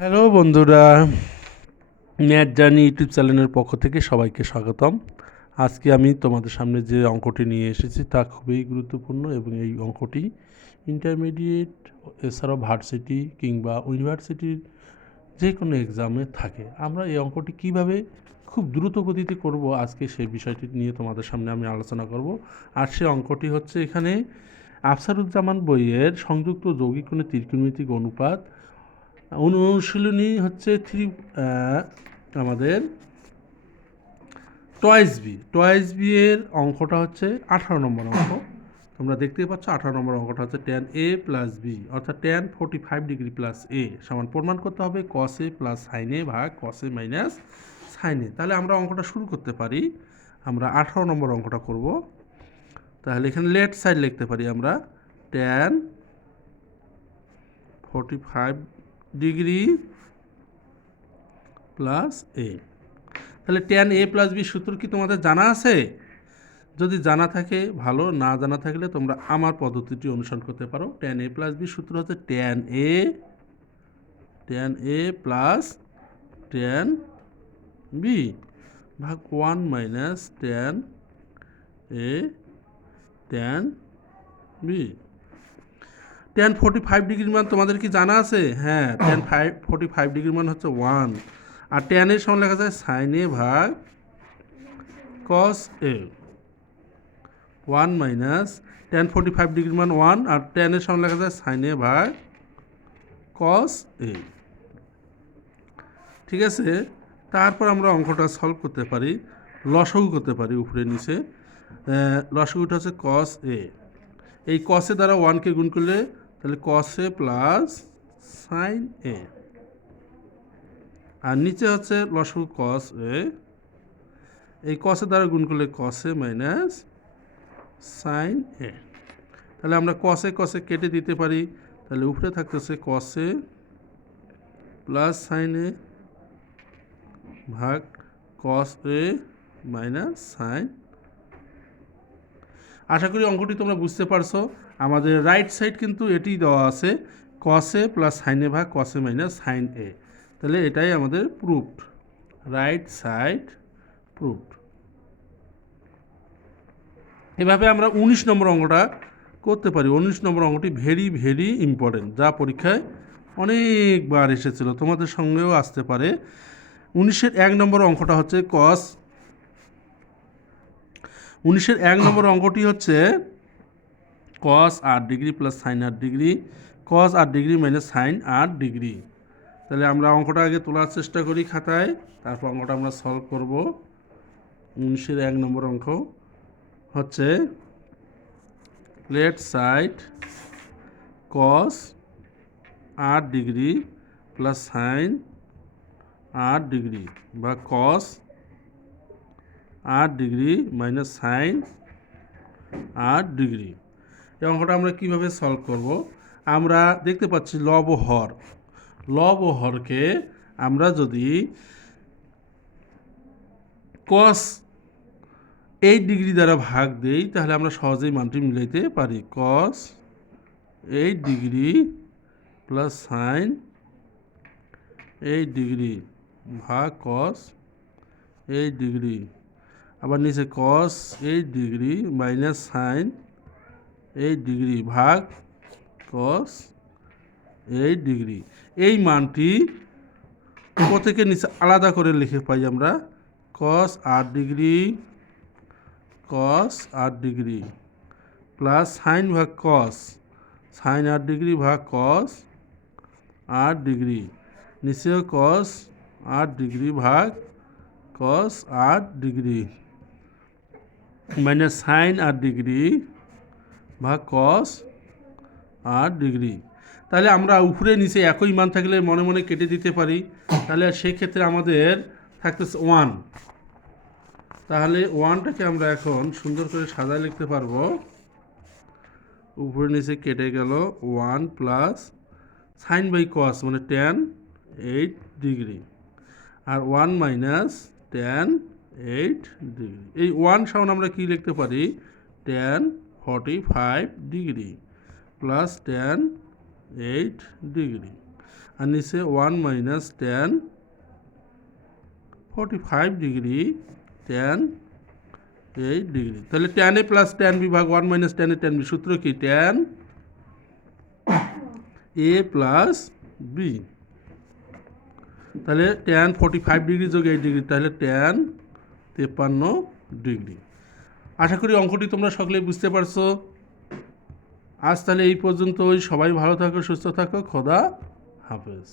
Hello বন্ধুরা, math journey YouTube চ্যানেলের পক্ষ থেকে সবাইকে স্বাগতম। আজকে আমি তোমাদের সামনে যে অঙ্কটি নিয়ে এসেছি তা খুবই গুরুত্বপূর্ণ এবং এই অঙ্কটি ইন্টারমিডিয়েট এছাড়াও ভার্সিটি কিংবা ইউনিভার্সিটির যে কোনো এক্সামে থাকে। আমরা এই অঙ্কটি কিভাবে খুব দ্রুত গতিতে করব, আজকে সেই বিষয়টি নিয়ে তোমাদের সামনে আমি আলোচনা করব। আর সে অঙ্কটি হচ্ছে এখানে আফসারুজ্জামান বইয়ের সংযুক্ত যৌগিক কোণের ত্রিকোণমিতিক অনুপাত অনুশীলনী হচ্ছে আমাদের টয়েস বি এর অঙ্কটা হচ্ছে 18 নম্বর অঙ্ক। তোমরা দেখতেই পাচ্ছ 18 নম্বর অঙ্কটা হচ্ছে tan a প্লাস বি অর্থাৎ tan 45 ডিগ্রি প্লাস এ সমান প্রমাণ করতে হবে cos a plus sin a ভাগ cos a minus sin a। তাহলে আমরা অঙ্কটা শুরু করতে পারি। আমরা 18 নম্বর অঙ্কটা করব। তাহলে এখানে লেফট সাইড লিখতে পারি আমরা tan 45 ডিগ্রি প্লাস এ। তাহলে tan a প্লাস বি সূত্র কি তোমাদের জানা আছে? যদি জানা থাকে ভালো, না জানা থাকলে তোমরা আমার পদ্ধতিটি অনুসরণ করতে পারো। tan a প্লাস বি সূত্র হচ্ছে tan a plus tan b ভাগ 1 minus tan a tan b। tan 45 ডিগ্রির মান তোমাদের কি জানা আছে? হ্যাঁ, tan 45 ডিগ্রির মান হচ্ছে 1। আর tan এর সমান লেখা যায় sin a ভাগ cos a। 1 মাইনাস tan 45 ডিগ্রির মান 1 আর tan এর সমান লেখা যায় sin a ভাগ cos a। ঠিক আছে, তারপর আমরা অঙ্কটা সলভ করতে পারি, লসাগু করতে পারি উপরে নিচে। লসাগুটা হচ্ছে cos a। এই cos a দ্বারা 1কে গুণ করলে তাহলে cos a plus sin a। আর নিচে হচ্ছে লসাগু cos a। এই cos a দ্বারা গুণ করলে cos a minus sin a। তাহলে আমরা cos a কেটে দিতে পারি। তাহলে উপরে থাকতেছে cos a plus sin a ভাগ cos a মাইনাস sin। আশা করি অঙ্কটি তোমরা বুঝতে পারছো। আমাদের রাইট সাইড কিন্তু এটি দেওয়া আছে cos a plus sin a ভাগ cos a minus sin a। তাহলে এটাই আমাদের প্রুফড, রাইট সাইড প্রুফড। এভাবে আমরা 19 নম্বর অঙ্কটা করতে পারি। 19 নম্বর অঙ্কটি ভেরি ভেরি ইম্পর্টেন্ট, যা পরীক্ষায় অনেকবার এসেছিল, তোমাদের সঙ্গেও আসতে পারে। 19-এর 1 নম্বর অঙ্কটা হচ্ছে 19-এর 1 নম্বর অঙ্কটি হচ্ছে cos 8 degree plus sin 8 degree cos 8 degree minus sin 8 degree. তাহলে আমরা অঙ্কটা আগে তোলার চেষ্টা করি খাতায়, তারপর অঙ্কটা আমরা সলভ করব। 19-এর 1 নম্বর অঙ্ক হচ্ছে left side cos 8 degree plus sin 8 degree বা cos 8 degree minus sin 8 degree. এই অঙ্কটা আমরা কিভাবে সলভ করব? আমরা দেখতে পাচ্ছি লব ও হরকে আমরা যদি cos 8 ডিগ্রি দ্বারা ভাগ দেই তাহলে আমরা সহজেই মানটি মিলাইতে পারি। cos 8 degree plus sin 8 degree ভাগ cos 8 ডিগ্রি, আবার নিচে cos 8 degree minus sin 8 degree ভাগ cos 8 ডিগ্রি। এই মানটি উপর থেকে নিচে আলাদা করে লিখে পাই আমরা cos 8 ডিগ্রি প্লাস sin ভাগ cos sin 8 ডিগ্রি ভাগ cos 8 ডিগ্রি, নিচেও cos 8 ডিগ্রি ভাগ cos 8 degree minus sin 8 degree ভাগ cos 8 ডিগ্রি। তাহলে আমরা উপরে নিচে একই মান থাকলে মনে মনে কেটে দিতে পারি। তাহলে সেই ক্ষেত্রে আমাদের থাকতেছে 1। তাহলে 1টাকে আমরা এখন সুন্দর করে সাজায় লিখতে পারবো। উপরে নিচে কেটে গেল 1 প্লাস sin বাই cos মানে tan 8 ডিগ্রি আর 1 মাইনাস tan 8 ডিগ্রি। এই 1 সমান আমরা কি লিখতে পারি? tan 45 degree plus tan 8 degree. আর নিচে 1 minus tan 45 degree tan 8 degree. তাহলে tan A plus tan B ভাগ 1 minus tan A tan B, সূত্র কি? Tan A plus B. তাহলে ট্যান 45 ডিগ্রি যোগ 8 ডিগ্রি, তাহলে ট্যান 53 ডিগ্রি। আশা করি অঙ্কটি তোমরা সকলেই বুঝতে পারছো। আজ তাহলে এই পর্যন্তই। সবাই ভালো থাকো, সুস্থ থাকো, খোদা হাফেজ।